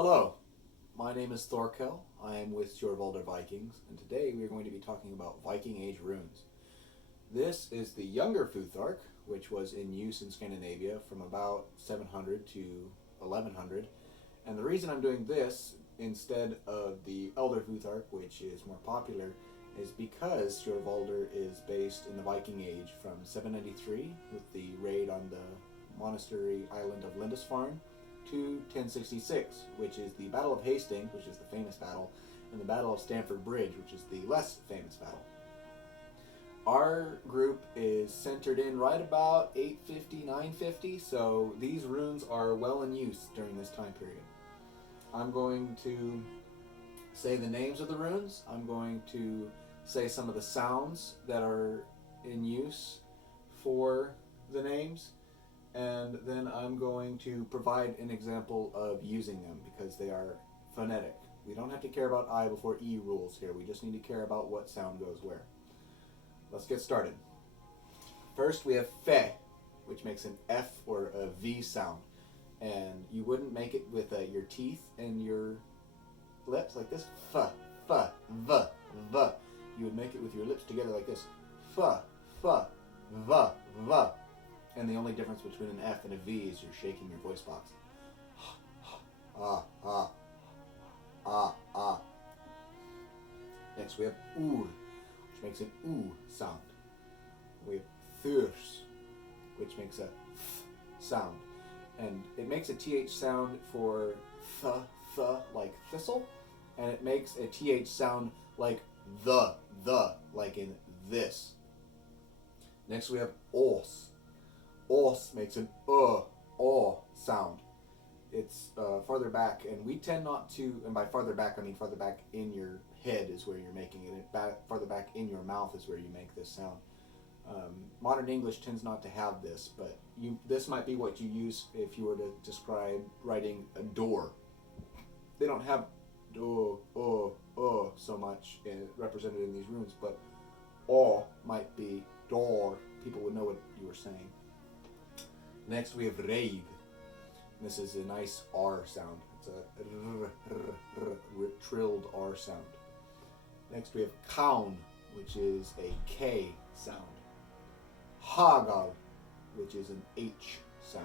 Hello, my name is Thorkel. I am with Sjorvaldar Vikings, and today we are going to be talking about Viking Age runes. This is the younger Futhark, which was in use in Scandinavia from about 700 to 1100. And the reason I'm doing this instead of the elder Futhark, which is more popular, is because Sjorvaldar is based in the Viking Age from 793 with the raid on the monastery island of Lindisfarne to 1066, which is the Battle of Hastings, which is the famous battle, and the Battle of Stamford Bridge, which is the less famous battle. Our group is centered in right about 850, 950, so these runes are well in use during this time period. I'm going to say the names of the runes. I'm going to say some of the sounds that are in use for the names, and then I'm going to provide an example of using them because they are phonetic. We don't have to care about I before E rules here. We just need to care about what sound goes where. Let's get started. First we have fe, which makes an F or a V sound. And you wouldn't make it with your teeth and your lips like this. F, f, v, v. You would make it with your lips together like this. F, f, v, v. And the only difference between an F and a V is you're shaking your voice box. Ah, ah, ah, ah. Next we have ur, which makes an oo sound. We have thurs, which makes a th sound. And it makes a th sound for th, like thistle, and it makes a th sound like the, like in this. Next we have os. Os makes an sound. It's farther back, and we tend not to, and by farther back I mean farther back in your head is where you're making it, farther back in your mouth is where you make this sound. Modern English tends not to have this, but this might be what you use if you were to describe writing a door. They don't have do, so much represented in these runes, but might be door. People would know what you were saying. Next we have reid. This is a nice R sound. It's a trilled R sound. Next we have kaun, which is a K sound. Hagal, which is an H sound.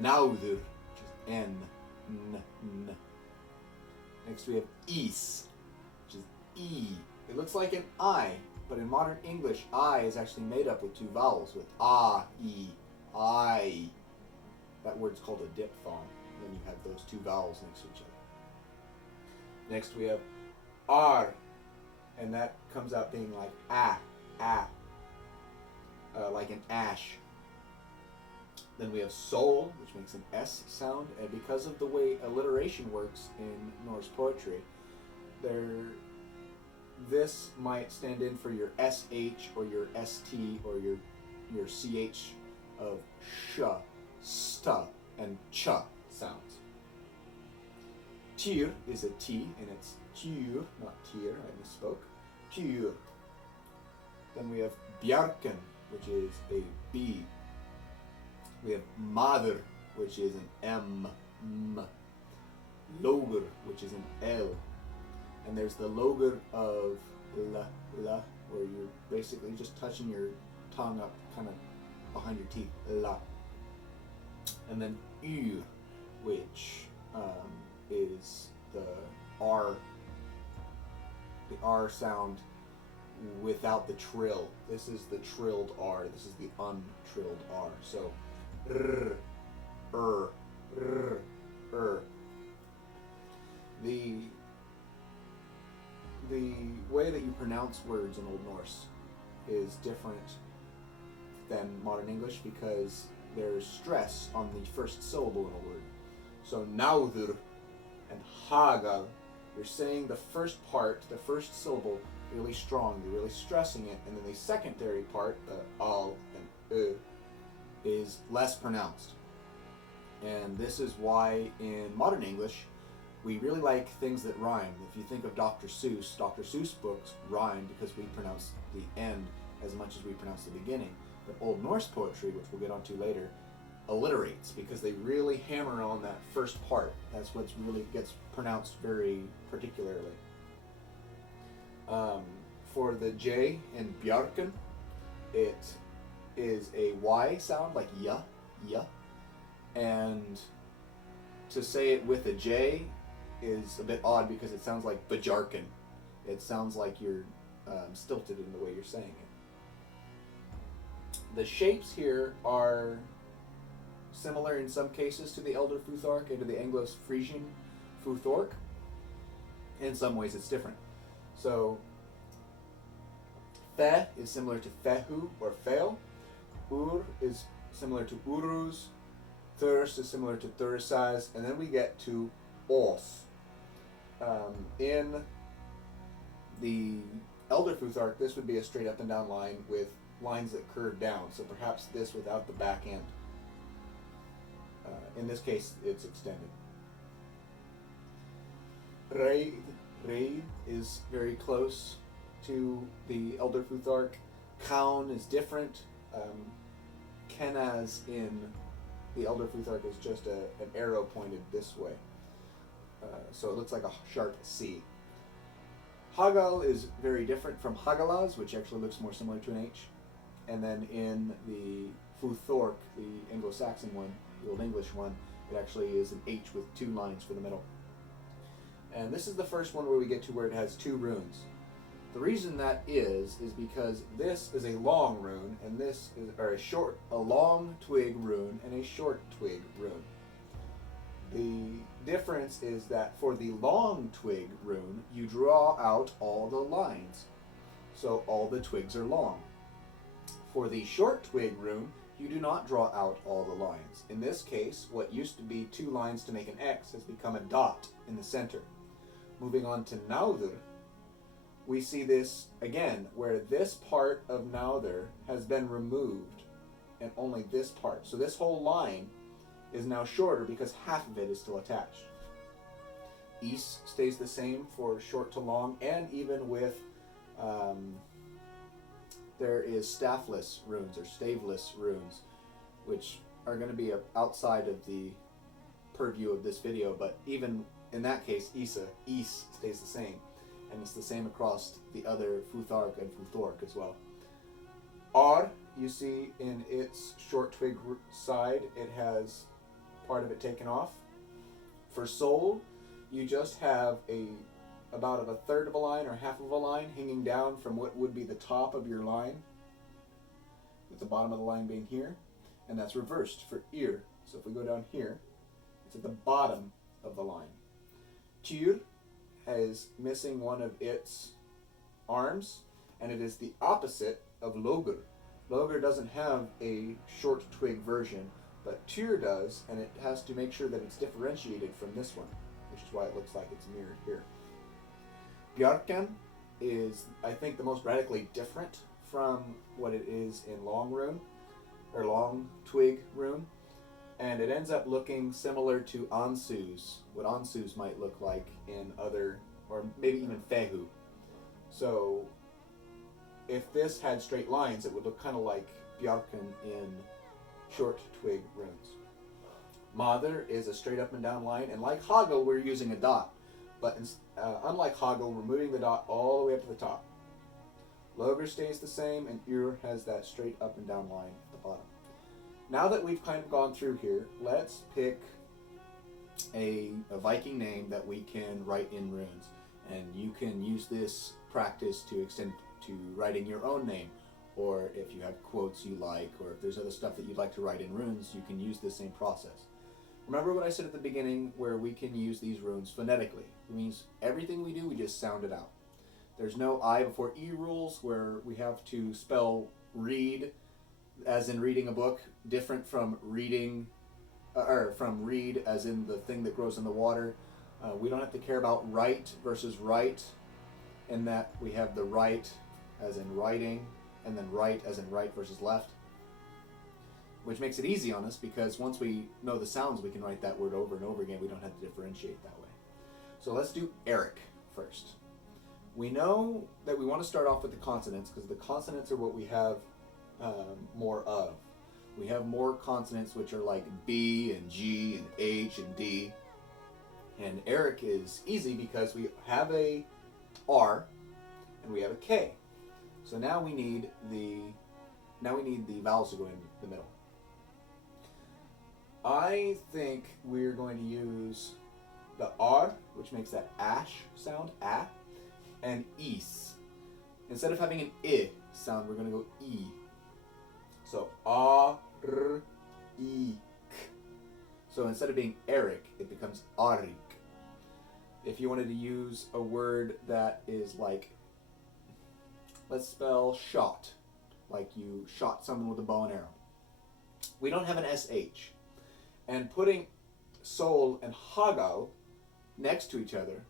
Nauður, which is N. Next we have is, which is E. It looks like an I, but in modern English, I is actually made up with two vowels, with E, I. That word's called a diphthong. And then you have those two vowels next to each other. Next we have R, and that comes out being like like an ash. Then we have sol, which makes an S sound, and because of the way alliteration works in Norse poetry, this might stand in for your SH or your ST or your CH of sh, sta, and cha sounds. Tyr is a T, and it's tyr, not tier, I misspoke. Tyr. Then we have bjarken, which is a B. We have maður, which is an M. Logur, which is an L. And there's the logur of la, where you're basically just touching your tongue up kind of behind your teeth, la. And then ur, which is the R sound without the trill. This is the trilled R. This is the untrilled R. So, r. The way that you pronounce words in Old Norse is different than modern English because there's stress on the first syllable in a word. So náður and hagal, you're saying the first part, the first syllable, really strong. You're really stressing it, and then the secondary part, the al and is less pronounced. And this is why in modern English we really like things that rhyme. If you think of Dr. Seuss books rhyme because we pronounce the end as much as we pronounce the beginning. But Old Norse poetry, which we'll get onto later, alliterates because they really hammer on that first part. That's what's really gets pronounced very particularly. For the J in Bjarken, it is a Y sound, like ya, ya. And to say it with a J is a bit odd because it sounds like Bajarken. It sounds like you're stilted in the way you're saying it. The shapes here are similar in some cases to the Elder Futhark and to the Anglo-Frisian Futhark. In some ways it's different. So, Fe is similar to Fehu or Fail. Ur is similar to Uruz. Thurs is similar to Thursaz. And then we get to Os. In the Elder Futhark, this would be a straight up and down line with lines that curve down. So perhaps this without the back end. In this case, it's extended. Reid is very close to the Elder Futhark. Kaun is different. Kenaz in the Elder Futhark is just an arrow pointed this way. So it looks like a sharp C. Hagal is very different from Hagalaz, which actually looks more similar to an H. And then in the Futhark, the Anglo-Saxon one, the Old English one, it actually is an H with two lines for the middle. And this is the first one where we get to where it has two runes. The reason that is because this is a long rune, and this is a long twig rune and a short twig rune. The difference is that for the long twig rune, you draw out all the lines, so all the twigs are long. For the short twig rune, you do not draw out all the lines. In this case, what used to be two lines to make an X has become a dot in the center. Moving on to Nauthr, we see this again, where this part of Nauthr has been removed, and only this part. So this whole line is now shorter because half of it is still attached. Is stays the same for short to long, and even with there is staffless runes or staveless runes, which are going to be outside of the purview of this video, but even in that case, Is stays the same, and it's the same across the other Futhark and Futhark as well. Ar, you see in its short twig side, it has part of it taken off. For Sol, you just have about a third of a line or half of a line hanging down from what would be the top of your line, with the bottom of the line being here, and that's reversed for ear. So if we go down here, it's at the bottom of the line. Tyr is missing one of its arms, and it is the opposite of Logr. Logr doesn't have a short twig version, but Tyr does, and it has to make sure that it's differentiated from this one, which is why it looks like it's mirrored here. Bjarken is, I think, the most radically different from what it is in long rune, or long twig rune, and it ends up looking similar to Ansu's, what Ansu's might look like in other, or maybe even Fehu. So if this had straight lines, it would look kind of like Bjarken in short twig runes. Mother is a straight up and down line, and like Hagel, we're using a dot. But unlike Hagel, we're moving the dot all the way up to the top. Logr stays the same, and Ur has that straight up and down line at the bottom. Now that we've kind of gone through here, let's pick a Viking name that we can write in runes. And you can use this practice to extend to writing your own name, or if you have quotes you like, or if there's other stuff that you'd like to write in runes, you can use the same process. Remember what I said at the beginning, where we can use these runes phonetically. It means everything we do, we just sound it out. There's no I before E rules, where we have to spell read, as in reading a book, different from reading, or from read as in the thing that grows in the water. We don't have to care about right versus right, in that we have the right as in writing, and then right as in right versus left, which makes it easy on us because once we know the sounds, we can write that word over and over again. We don't have to differentiate that way. So let's do Eric first. We know that we want to start off with the consonants because the consonants are what we have more of. We have more consonants which are like B and G and H and D. And Eric is easy because we have a R and we have a K. So now we need the vowels to go in the middle. I think we're going to use the R, which makes that ash sound, ah, and is. Instead of having an I sound, we're going to go E. So R, E, K. So instead of being Eric, it becomes Arik. If you wanted to use a word that is like, let's spell shot, like you shot someone with a bow and arrow. We don't have an SH. And putting Sol and Hagal next to each other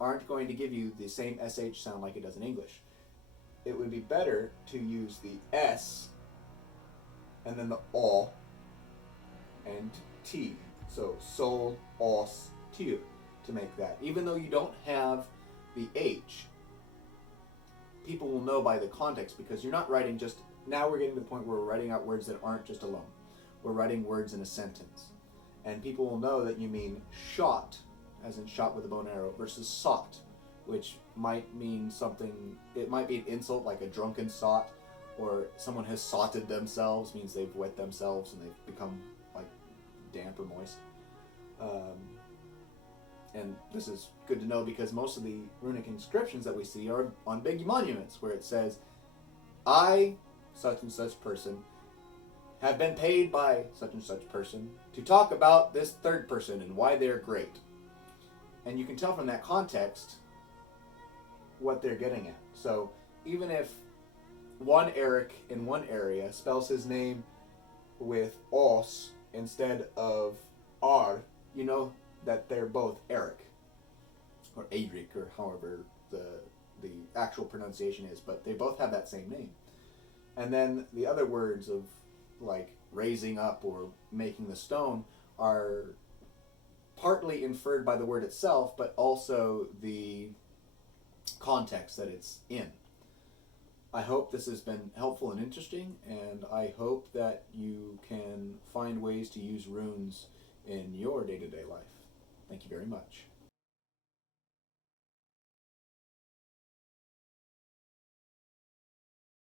aren't going to give you the same SH sound like it does in English. It would be better to use the S and then the O and T. So Sol, Os, T to make that. Even though you don't have the H, people will know by the context because you're not writing just, now we're getting to the point where we're writing out words that aren't just alone. We're writing words in a sentence. And people will know that you mean shot, as in shot with a bow and arrow, versus sought, which might mean something, it might be an insult like a drunken sot, or someone has sotted themselves, means they've wet themselves and they've become like damp or moist. And this is good to know because most of the runic inscriptions that we see are on big monuments where it says, I, such and such person, have been paid by such and such person to talk about this third person and why they're great. And you can tell from that context what they're getting at. So even if one Eric in one area spells his name with os instead of r, you know that they're both Eric or Adric or however the actual pronunciation is, but they both have that same name. And then the other words of like raising up or making the stone are partly inferred by the word itself, but also the context that it's in. I hope this has been helpful and interesting, and I hope that you can find ways to use runes in your day-to-day life. Thank you very much.